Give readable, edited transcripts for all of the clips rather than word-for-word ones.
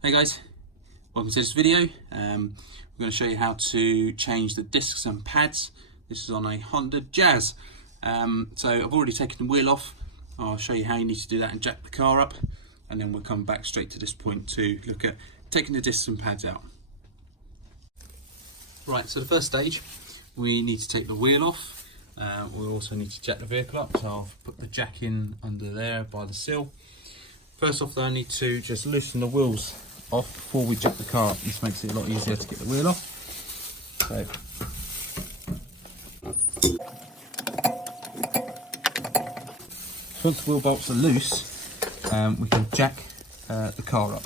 Hey guys, welcome to this video. We're going to show you how to change the discs and pads. This is on a Honda Jazz. So I've already taken the wheel off. I'll show you how you need to do that and jack the car up, and then we'll come back straight to this point to look at taking the discs and pads out. Right, so the first stage, we need to take the wheel off. We also need to jack the vehicle up, so I'll put the jack in under there by the sill. First off though, I need to just loosen the wheels off before we jack the car up. This makes it a lot easier to get the wheel off. So once the wheel bolts are loose, we can jack the car up.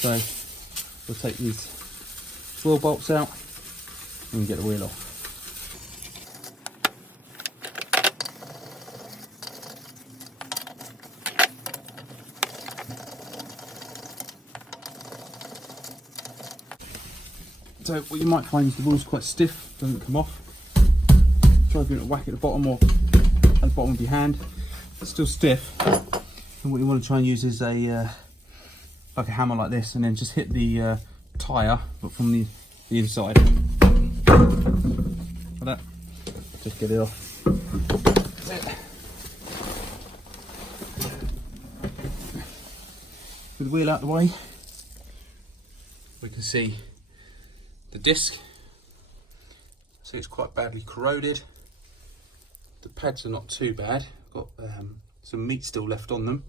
So we'll take these wheel bolts out and get the wheel off. So what you might find is the wheel's quite stiff, doesn't come off. Try giving it a whack at the bottom or at the bottom of your hand. It's still stiff. And what you want to try and use is a like a hammer like this, and then just hit the tyre, but from the inside. Like that. Just get it off. With the wheel out the way, we can see the disc. So it's quite badly corroded. The pads are not too bad. Got some meat still left on them,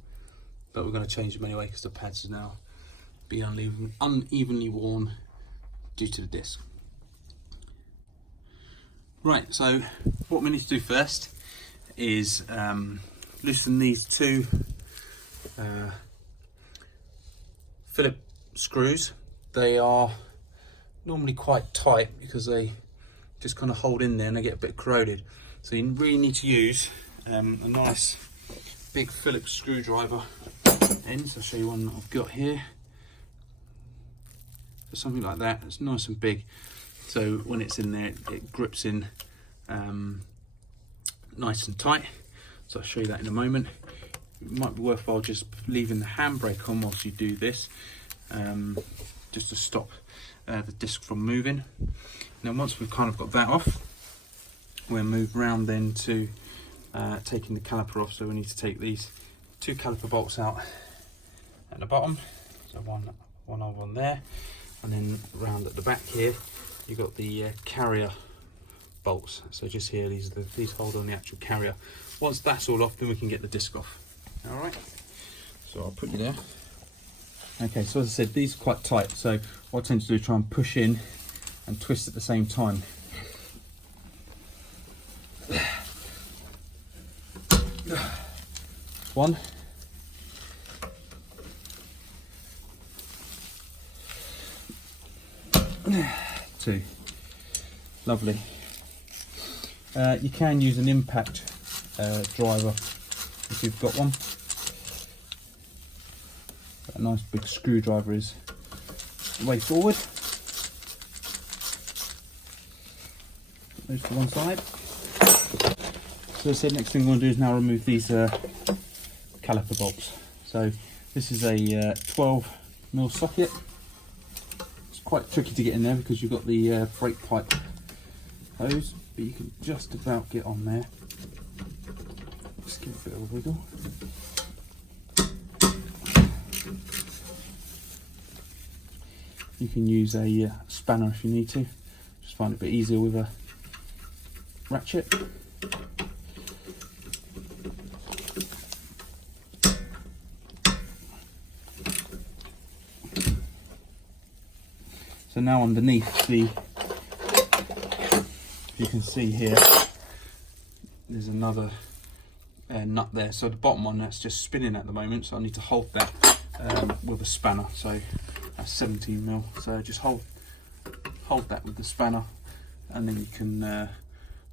but we're going to change them anyway because the pads are now being unevenly worn due to the disc. Right, so what we need to do first is loosen these two Phillips screws. They are normally quite tight because they just kind of hold in there and they get a bit corroded. So you really need to use a nice big Phillips screwdriver end. So I'll show you one that I've got here. So something like that. It's nice and big. So when it's in there, it grips in nice and tight. So I'll show you that in a moment. It might be worthwhile just leaving the handbrake on whilst you do this, just to stop the disc from moving. Now once we've kind of got that off, we'll move round then to taking the caliper off. So we need to take these two caliper bolts out at the bottom. So one over on there, and then round at the back here you've got the carrier bolts. So just here, these hold on the actual carrier. Once that's all off, then we can get the disc off. All right, so I'll put you there. Okay, so as I said, these are quite tight, so what I tend to do is try and push in and twist at the same time. One. Two. Lovely. You can use an impact driver if you've got one. A nice big screwdriver is the way forward. Put those to one side. So as I said, next thing we're going to do is now remove these caliper bolts. So this is a 12mm socket. It's quite tricky to get in there because you've got the brake pipe hose, but you can just about get on there. Just give it a bit of a wiggle. You can use a spanner if you need to. Just find it a bit easier with a ratchet. So now underneath the, you can see here, there's another nut there. So the bottom one, that's just spinning at the moment, so I need to hold that with a spanner. So that's 17mm. So just hold that with the spanner, and then you can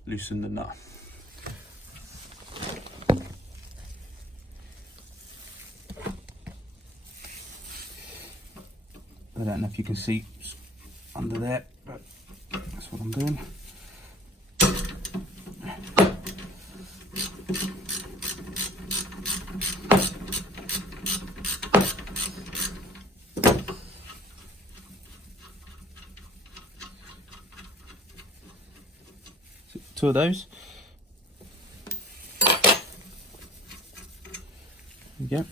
loosen the nut. I don't know if you can see under there, but that's what I'm doing. 2 of those. There we go.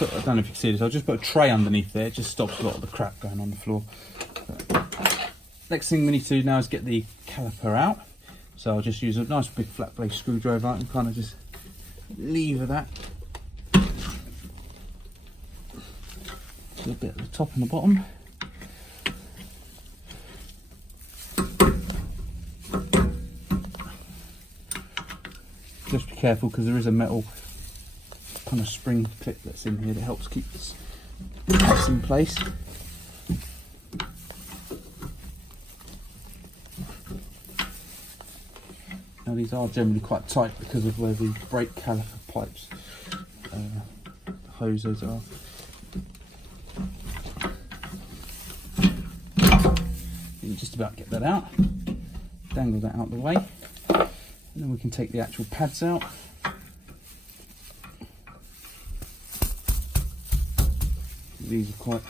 I don't know if you can see this, I'll just put a tray underneath there, it just stops a lot of the crap going on the floor. Next thing we need to do now is get the caliper out. So I'll just use a nice big flat blade screwdriver and kind of just lever that. A bit at the top and the bottom. Just be careful because there is a metal kind of spring clip that's in here that helps keep this in place. Now these are generally quite tight because of where the brake caliper pipes, the hoses are. You can just about get that out, dangle that out of the way, and then we can take the actual pads out. These are quite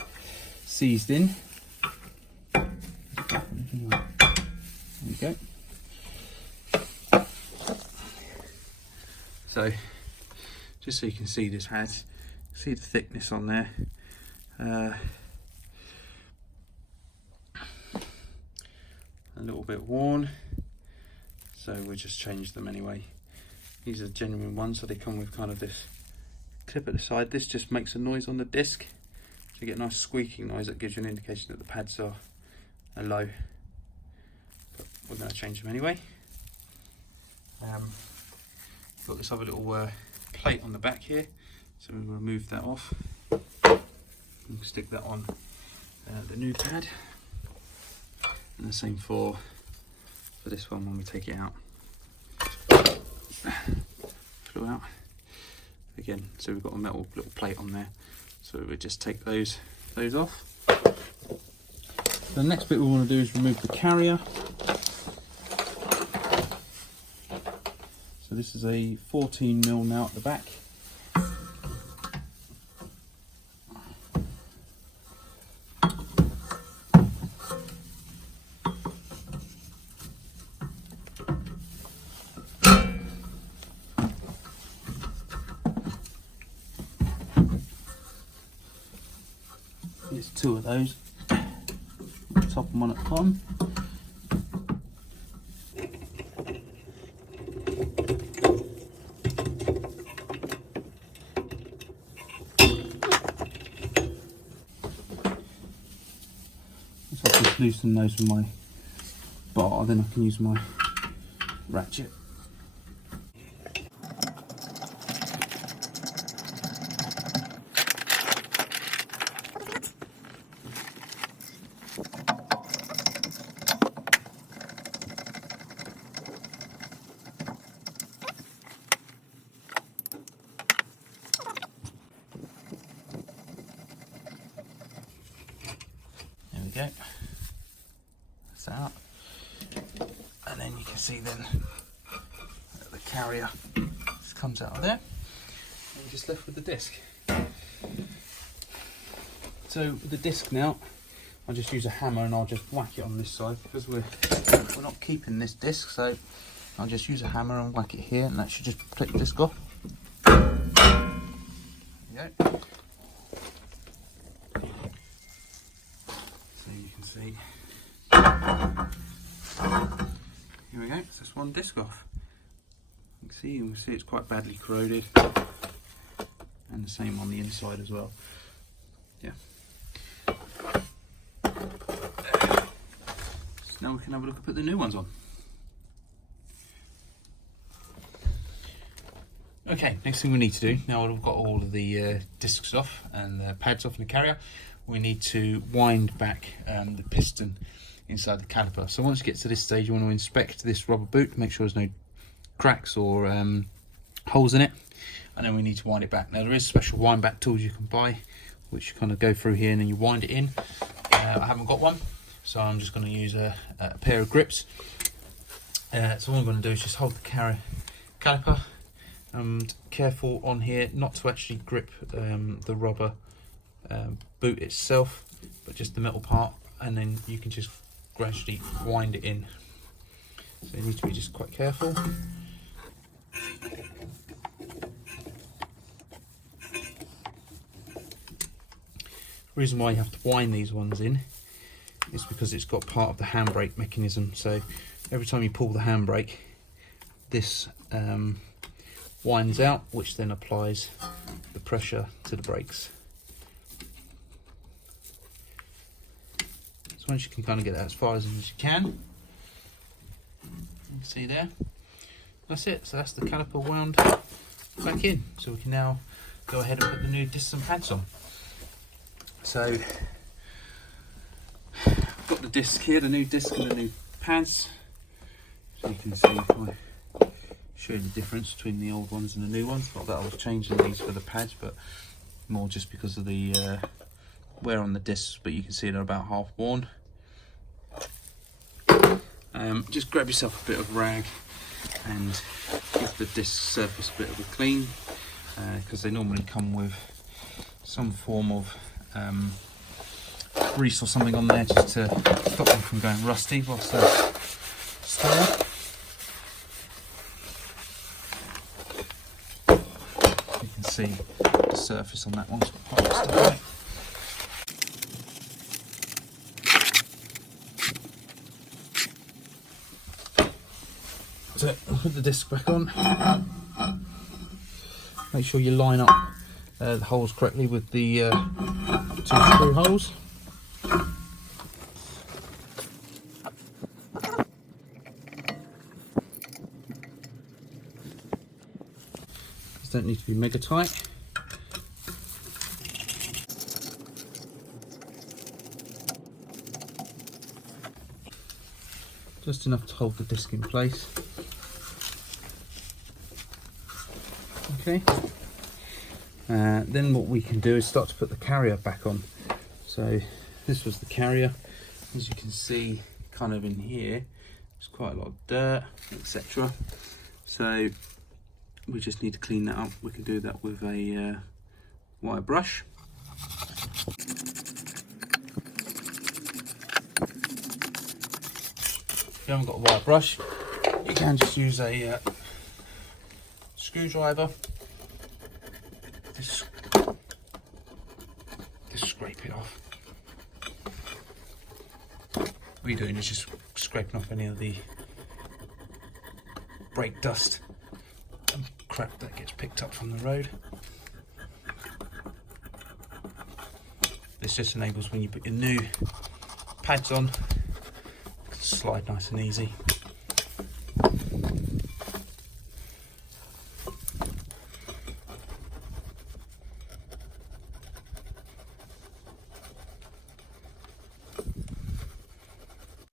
seized in. There we go. So, just so you can see this pad, see the thickness on there. A little bit worn, so we'll just change them anyway. These are genuine ones, so they come with kind of this clip at the side. This just makes a noise on the disc. So you get a nice squeaking noise that gives you an indication that the pads are low. But we're going to change them anyway. Got this other little plate on the back here, so we'll remove that off. We'll stick that on the new pad. And the same for this one when we take it out. Flew out. Again, so we've got a metal little plate on there. So we'll just take those off. The next bit we want to do is remove the carrier. So this is a 14mm now at the back. There's 2 of those, top and one at the bottom. So I just loosen those with my bar, then I can use my ratchet. Go. That's out, and then you can see then the carrier just comes out of there, and you're just left with the disc. So with the disc now, I'll just use a hammer and I'll just whack it on this side because we're not keeping this disc, so I'll just use a hammer and whack it here, and that should just take the disc off. There you go. See. Here we go, so that's one disc off. You can see it's quite badly corroded, and the same on the inside as well. Yeah. So now we can have a look and put the new ones on. Okay, next thing we need to do, now we've got all of the discs off and the pads off in the carrier, we need to wind back the piston inside the caliper. So once you get to this stage, you want to inspect this rubber boot, make sure there's no cracks or holes in it, and then we need to wind it back. Now there is special wind back tools you can buy, which you kind of go through here and then you wind it in. I haven't got one, so I'm just going to use a pair of grips. So what I'm going to do is just hold the caliper, and careful on here not to actually grip the rubber boot itself, but just the metal part, and then you can just gradually wind it in. So you need to be just quite careful. The reason why you have to wind these ones in is because it's got part of the handbrake mechanism. So every time you pull the handbrake, this winds out, which then applies the pressure to the brakes. So once you can kind of get that as far as you can, you can see there, that's it. So that's the caliper wound back in. So we can now go ahead and put the new discs and pads on. So I've got the disc here, the new disc and the new pads. So you can see if I show you the difference between the old ones and the new ones. Not that I was changing these for the pads, but more just because of the wear on the discs, but you can see they're about half worn. Just grab yourself a bit of rag and give the disc surface a bit of a clean, because they normally come with some form of grease or something on there just to stop them from going rusty whilst they're stored. You can see the surface on that one's quite stuck on it. So I'll put the disc back on. Make sure you line up the holes correctly with the 2 screw holes. These don't need to be mega tight. Just enough to hold the disc in place. Okay. Then what we can do is start to put the carrier back on. So this was the carrier. As you can see, kind of in here, there's quite a lot of dirt, etc. So we just need to clean that up. We can do that with a wire brush. If you haven't got a wire brush, you can just use a screwdriver. Just scrape it off. What you're doing is just scraping off any of the brake dust and crap that gets picked up from the road. This just enables when you put your new pads on, it can slide nice and easy.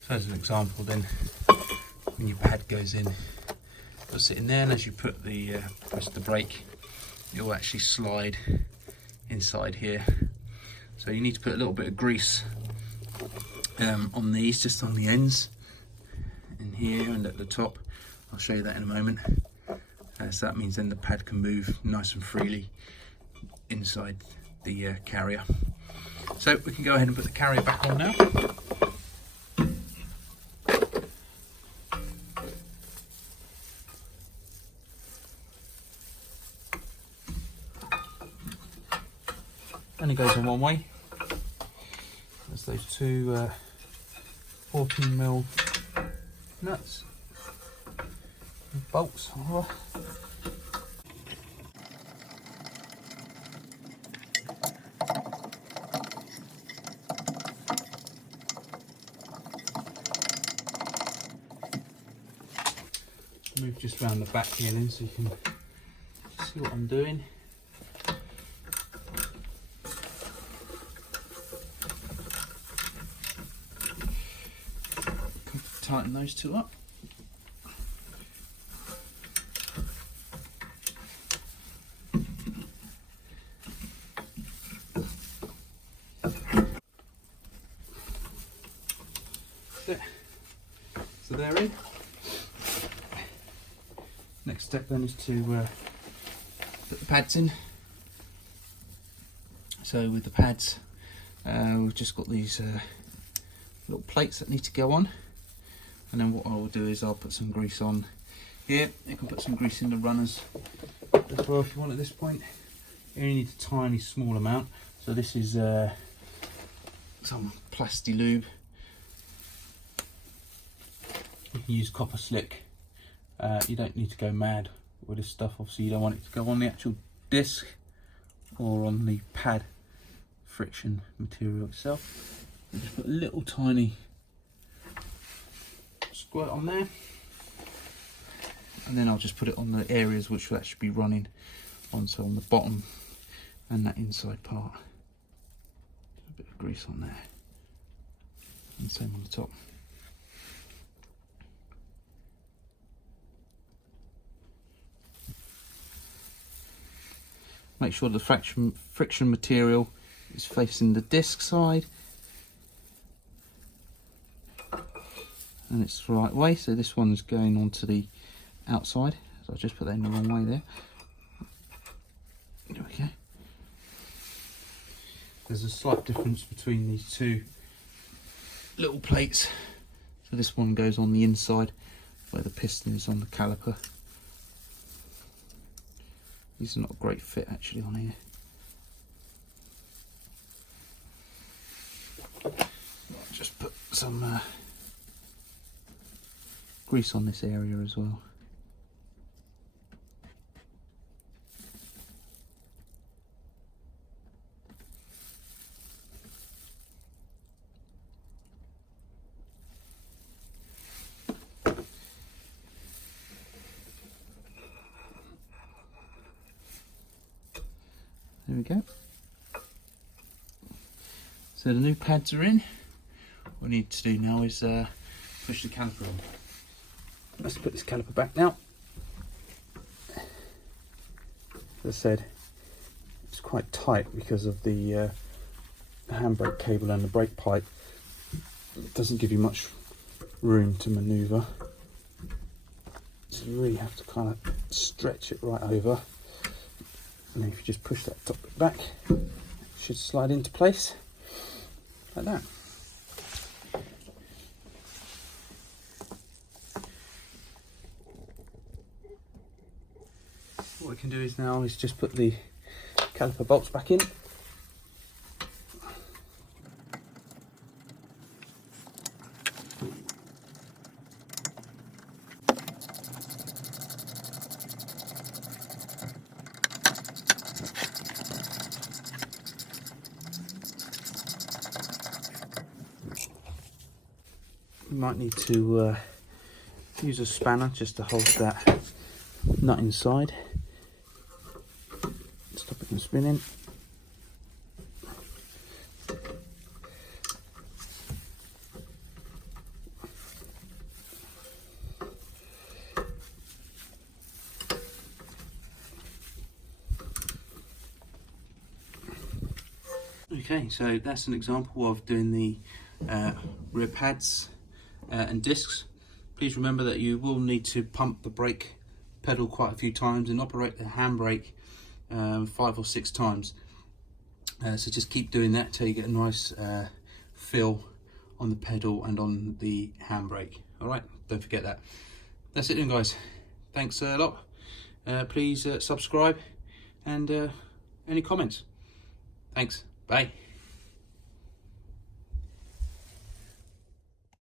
So as an example then, when your pad goes in, puts it in there, and as you put the press the brake, it will actually slide inside here. So you need to put a little bit of grease on these, just on the ends, in here and at the top. I'll show you that in a moment. So that means then the pad can move nice and freely inside the carrier. So we can go ahead and put the carrier back on now. Only goes in one way. There's those 2 14mm nuts, bolts. Move just round the back here then so you can see what I'm doing. Tighten those 2 up. So they're in. Next step then is to put the pads in. So with the pads, We've just got these little plates that need to go on, and then what I will do is I'll put some grease on here. You can put some grease in the runners as well if you want at this point. You only need a tiny small amount. So this is some plasti lube. You can use copper slick. You don't need to go mad with this stuff. Obviously you don't want it to go on the actual disc or on the pad friction material itself. You just put a little tiny squirt on there, and then I'll just put it on the areas which will actually be running on, so on the bottom and that inside part. A bit of grease on there, and same on the top. Make sure the friction material is facing the disc side and it's the right way. So this one's going onto the outside, so I just put that in the wrong way there. There we go. There's a slight difference between these two little plates. So this one goes on the inside where the piston is on the caliper. These are not a great fit actually on here. I'll just put some grease on this area as well. There we go. So the new pads are in. What we need to do now is push the caliper on. Let's put this caliper back now. As I said, it's quite tight because of the handbrake cable and the brake pipe. It doesn't give you much room to manoeuvre. So you really have to kind of stretch it right over. And then if you just push that top bit back, it should slide into place like that. What we can do is now is just put the caliper bolts back in. You might need to use a spanner just to hold that nut inside. Stop it from spinning. Okay, so that's an example of doing the rear pads and discs. Please remember that you will need to pump the brake pedal quite a few times and operate the handbrake 5 or 6 times. So just keep doing that till you get a nice feel on the pedal and on the handbrake. All right, don't forget that. That's it then, guys. Thanks a lot. Please subscribe and any comments. Thanks. Bye.